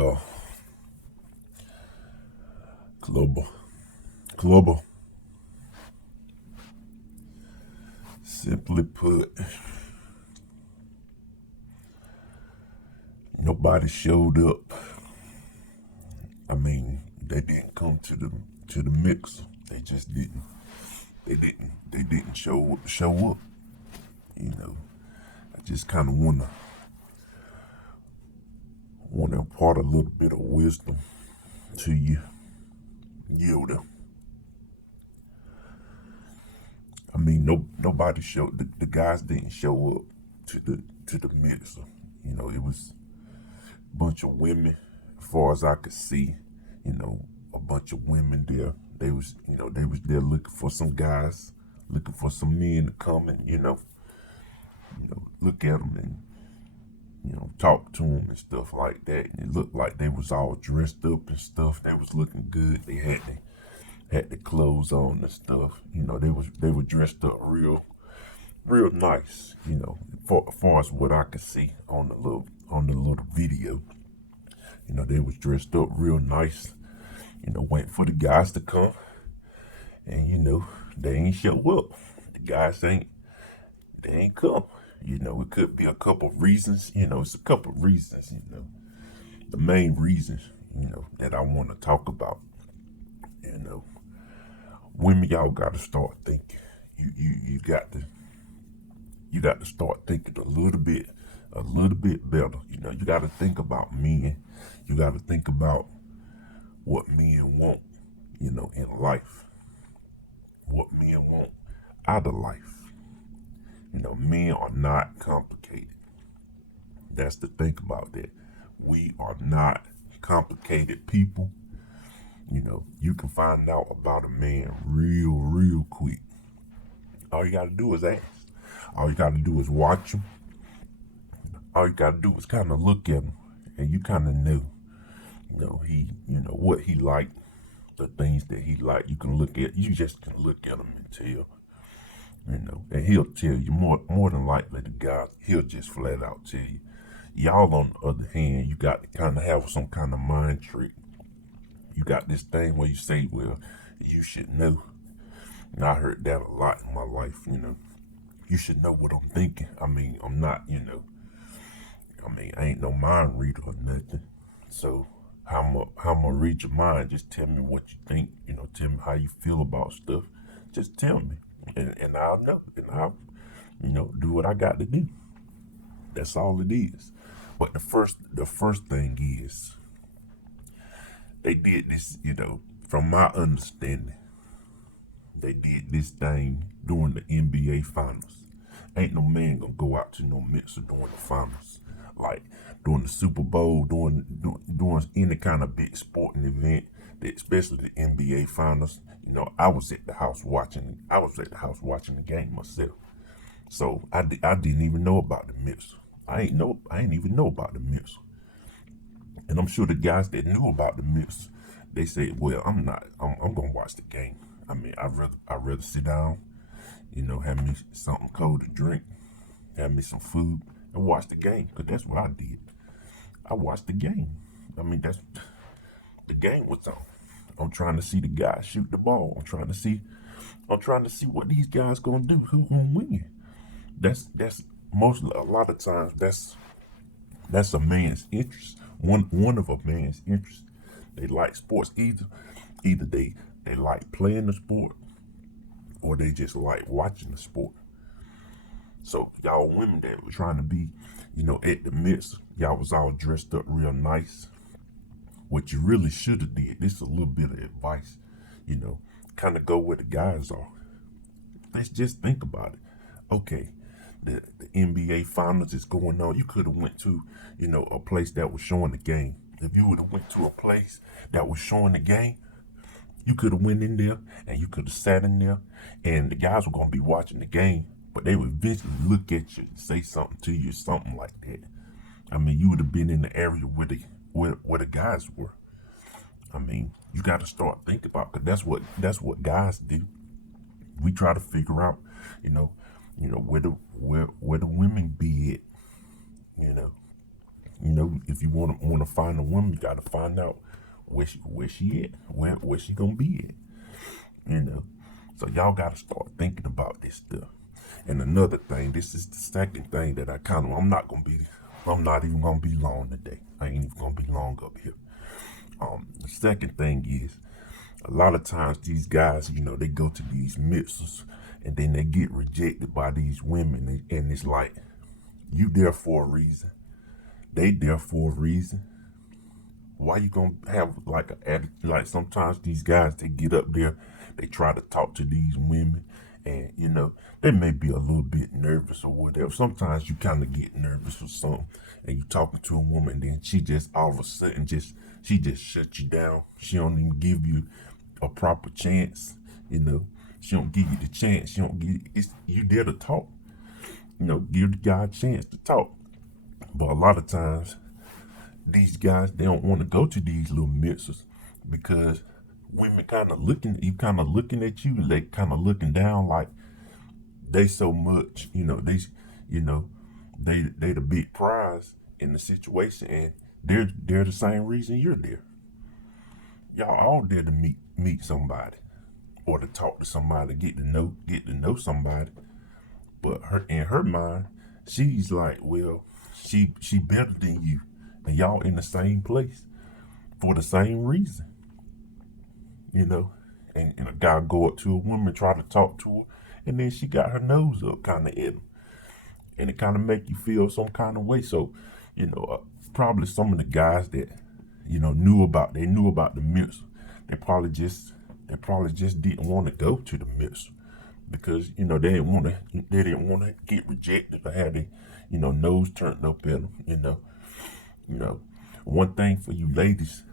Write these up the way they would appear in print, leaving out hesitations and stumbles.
Yeah, global, global. Simply put, nobody showed up. I mean, they didn't come to the mix. They just didn't. They didn't show up. You know, I just kind of wanna impart a little bit of wisdom to you, Yoda. I mean, nobody showed. The guys didn't show up to the mix. It was a bunch of women, as far as I could see. You know, a bunch of women there. They was there looking for some guys, looking for some men to come and look at them and talk to them and stuff like that. And it looked like they was all dressed up and stuff. They was looking good. They had the clothes on and stuff. They were dressed up real nice. Far as what I could see on the little video. They was dressed up real nice. Waiting for the guys to come, and they ain't show up. The guys they ain't come. It could be a couple of reasons. It's a couple of reasons. The main reasons that I want to talk about. You know, Women, y'all got to start thinking. You got to start thinking a little bit better. You got to think about men. You got to think about what men want. In life, what men want out of life. Men are not complicated. That's the thing about that. We are not complicated people. You can find out about a man real quick. All you gotta do is ask. All you gotta do is watch him. All you gotta do is kind of look at him, and you kind of know, what he like, the things that he like. You can look at. You just can look at him and tell. And he'll tell you more than likely. The guy, he'll just flat out tell you. Y'all, on the other hand, you got to kind of have some kind of mind trick. You got this thing where you say, well, you should know. And I heard that a lot in my life. You should know what I'm thinking. I mean, I'm not, I ain't no mind reader or nothing. So how I'm gonna read your mind? Just tell me what you think. Tell me how you feel about stuff. Just tell me, and I'll know, and I'll, do what I got to do. That's all it is. But the first thing is they did this. From my understanding, they did this thing during the NBA finals. Ain't no man gonna go out to no mixer during the finals. Like during the Super Bowl, during any kind of big sporting event, especially the NBA finals. I was at the house watching. I was at the house watching the game myself. So I didn't even know about the mixer. I ain't even know about the mixer. And I'm sure the guys that knew about the mix, they said, "Well, I'm not. I'm gonna watch the game. I mean, I rather sit down, have me something cold to drink, have me some food, and watch the game. Cause that's what I did. I watched the game. I mean, that's the game was on. I'm trying to see the guys shoot the ball. I'm trying to see what these guys gonna do. Who gonna win? That's mostly a lot of times that's a man's interest. One of a man's interest. They like sports. Either they like playing the sport or they just like watching the sport. So y'all women that were trying to be, at the midst, y'all was all dressed up real nice. What you really should have did, this is a little bit of advice, you know, kind of go where the guys are. Let's just think about it. Okay, the NBA Finals is going on. You could have went to, a place that was showing the game. If you would have went to a place that was showing the game, you could have went in there and you could have sat in there, and the guys were gonna be watching the game, but they would eventually look at you and say something to you, something like that. I mean, you would have been in the area where the guys were. I mean, you got to start thinking about, because that's what guys do. We try to figure out, you know, where the women be at, you know. You know, if you want to find a woman, you got to find out where she at, where she gonna be at. You know, so y'all got to start thinking about this stuff. And another thing, this is the second thing that I'm not even gonna be long today. I ain't even gonna be long up here. The second thing is, a lot of times these guys, you know, they go to these mixers and then they get rejected by these women, and it's like, you there for a reason, they there for a reason. Why you gonna have like a attitude? Like sometimes these guys, they get up there, they try to talk to these women, and you know they may be a little bit nervous or whatever. Sometimes you kind of get nervous or something, and you talking to a woman, and then she just all of a sudden she just shuts you down. She don't even give you a proper chance. You know, she don't give you the chance. She don't give you there to talk. You know, give the guy a chance to talk. But a lot of times, these guys, they don't want to go to these little mixers because women kind of looking at you, they kind of looking down like they so much, you know, they the big prize in the situation, and they're the same reason you're there. Y'all all there to meet somebody or to talk to somebody, get to know somebody. But in her mind, she's like, well, she better than you, and y'all in the same place for the same reason, you know. And a guy go up to a woman, try to talk to her, and then she got her nose up kind of at him, and it kind of make you feel some kind of way. So, you know, probably some of the guys that knew about the mixer, they probably just didn't want to go to the mixer because they didn't want to get rejected or have their nose turned up at them. One thing for you ladies,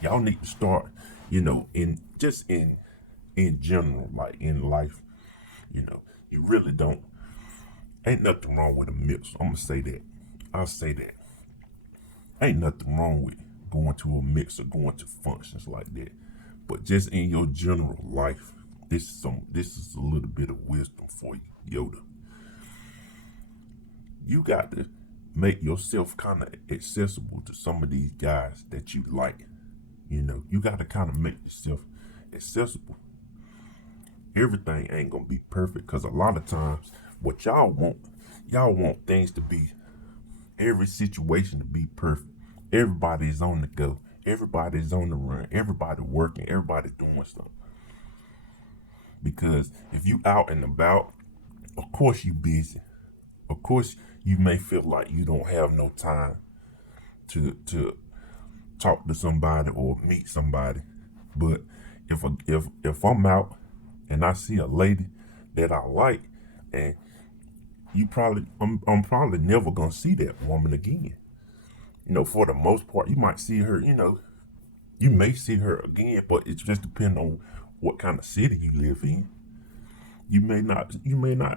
y'all need to start, in general, like in life, you really don't. Ain't nothing wrong with a mix. I'm gonna say that. I'll say that. Ain't nothing wrong with going to a mix or going to functions like that. But just in your general life, this is a little bit of wisdom for you, Yoda. You got to make yourself kind of accessible to some of these guys that you like. You got to kind of make yourself accessible. Everything ain't gonna be perfect because a lot of times what y'all want things to be, every situation to be perfect. Everybody's on the go. Everybody's on the run. Everybody working. Everybody doing stuff. Because if you out and about, of course you busy. Of course you may feel like you don't have no time to talk to somebody or meet somebody. But if I'm out and I see a lady that I like, and I'm probably never gonna see that woman again. For the most part, you might see her, you may see her again, but it just depends on what kind of city you live in. You may not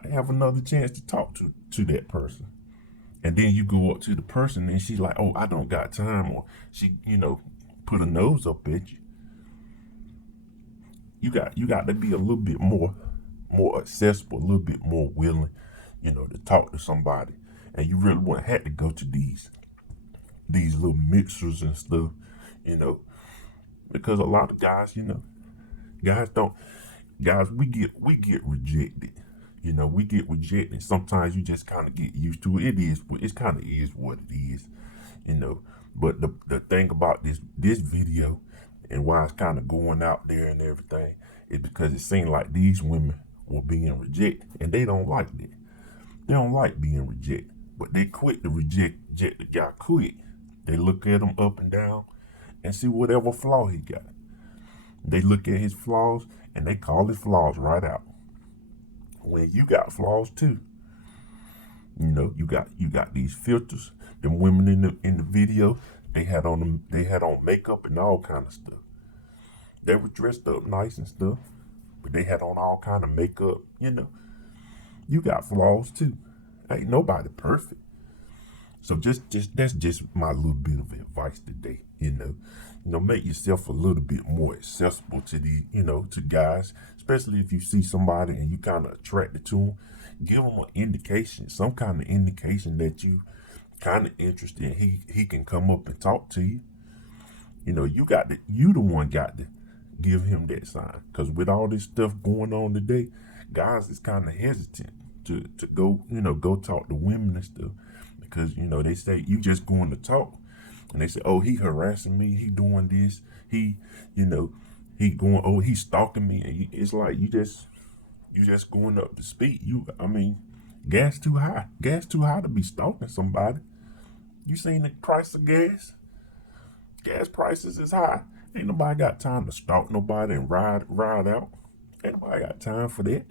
have another chance to talk to that person. And then you go up to the person and she's like, oh, I don't got time, or she, put a nose up at you. You got to be a little bit more accessible, a little bit more willing, to talk to somebody. And you really wouldn't have to go to these little mixers and stuff, because a lot of guys, we get rejected. We get rejected. Sometimes you just kind of get used to it. It kind of is what it is, But the thing about this video and why it's kind of going out there and everything is because it seemed like these women were being rejected, and they don't like that. They don't like being rejected, but they quit to reject the guy quick. They look at him up and down and see whatever flaw he got. They look at his flaws and they call his flaws right out. When you got flaws too. You got these filters. Them women in the video, they had on makeup and all kind of stuff. They were dressed up nice and stuff, but they had on all kind of makeup. You got flaws too. Ain't nobody perfect. So just that's just my little bit of advice today. Make yourself a little bit more accessible to to guys, especially if you see somebody and you kind of attracted to them. Give them an indication, some kind of indication that you kind of interested, he can come up and talk to you. You know, you the one got to give him that sign. Because with all this stuff going on today, guys is kind of hesitant to go, go talk to women and stuff. Because, they say you just going to talk. And they say, oh, he harassing me. He doing this. He, he's stalking me. And it's like, you just going up to speak. Gas too high. Gas too high to be stalking somebody. You seen the price of gas? Gas prices is high. Ain't nobody got time to stalk nobody and ride out. Ain't nobody got time for that.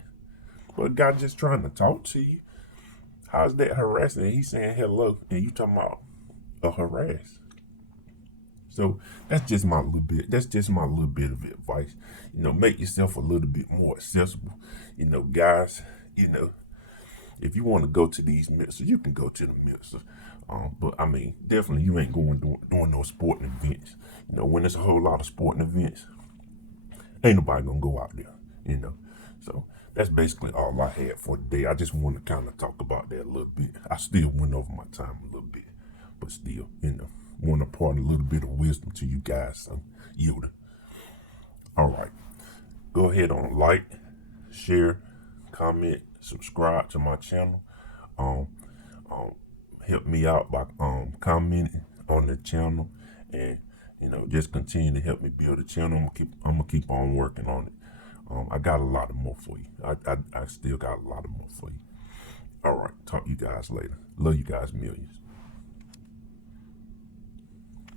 But a guy just trying to talk to you. How's that harassing? He's saying hello, and you talking about a harass. So that's just my little bit. That's just my little bit of advice. Make yourself a little bit more accessible. Guys. If you want to go to these mixers, you can go to the mixer. But definitely you ain't going doing no sporting events. When there's a whole lot of sporting events, ain't nobody gonna go out there. So that's basically all I had for today. I just want to kind of talk about that a little bit. I still went over my time a little bit, but still, want to impart a little bit of wisdom to you guys. So, Yoda. All right, go ahead on like, share, comment, subscribe to my channel. Help me out by commenting on the channel, and just continue to help me build the channel. I'm gonna keep on working on it. I got a lot more for you. I still got a lot more for you. All right, talk to you guys later. Love you guys millions.